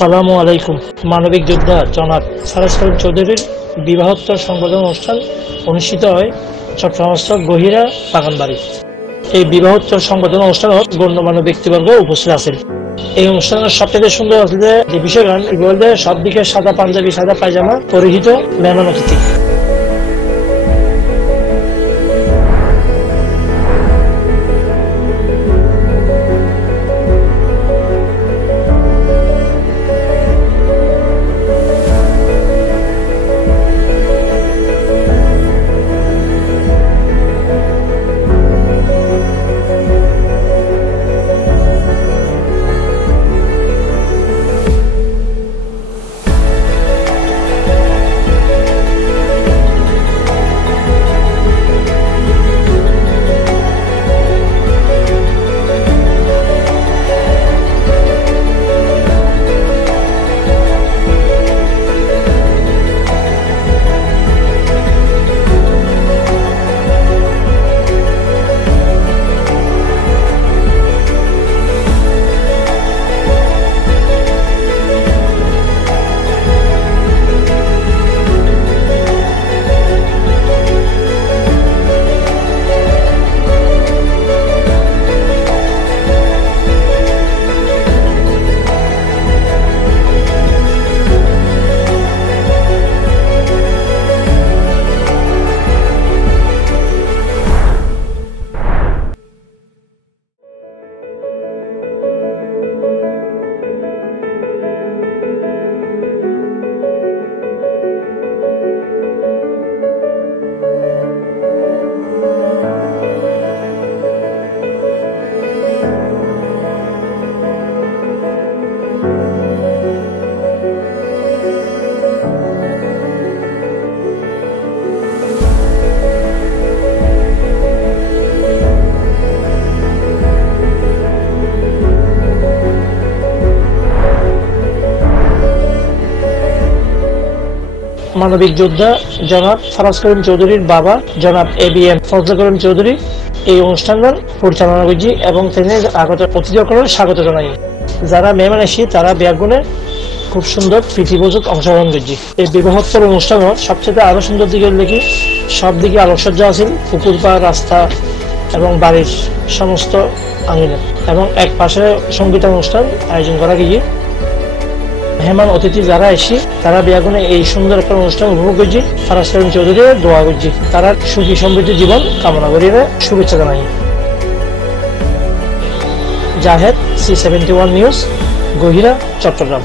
আসসালামু আলাইকুম। মানবিক যোদ্ধা জনাব ফারাজ করিম চৌধুরীর বিবাহোত্তর সংবর্ধনা অনুষ্ঠান অনুষ্ঠিত হয় চট্টগ্রামস্থ গহিরা বাগানবাড়ি। এই বিবাহোত্তর সংবর্ধনা অনুষ্ঠানত গণ্যমান্য ব্যক্তিবর্গ উপস্থিত আছেন। এই অনুষ্ঠানের সবচেয়ে সুন্দর আছে যে বিষয়গান বলতে সব দিকে সাদা পাঞ্জাবি সাদা পায়জামা পরিহিত মেহমান অতিথি। মানবিক যোদ্ধা জনাব ফারাজ করিম চৌধুরীর বাবা জনাব ABM ফজলে করিম চৌধুরী এই অনুষ্ঠান পরিচালনা করছি এবং তিনি আগত অতিথিসকলের স্বাগত জানাই। যারা মেহমান এসি তারা ব্যাগুনে খুব সুন্দর প্রীতিভোজক অংশগ্রহণ করছি। এই বিবাহোত্তর অনুষ্ঠানের সবচেয়ে আরো সুন্দর দিকে দেখি সব দিকে আলোকসজ্জা আছে, পুকুর পাড় রাস্তা এবং বাড়ির সমস্ত আঙিনা এবং এক পাশে সঙ্গীতানুষ্ঠান আয়োজন করা গিয়ে মেহমান অতিথি যারা এসে তারা বিয়াগুনে এই সুন্দর একটা অনুষ্ঠান উপভোগ করছি। ফারাজ করিম চৌধুরী দোয়া করছি তারা সুখী সমৃদ্ধ জীবন কামনা করিয়ে শুভেচ্ছা জানাই। Jahed C71 news, Gohira, Chittagong.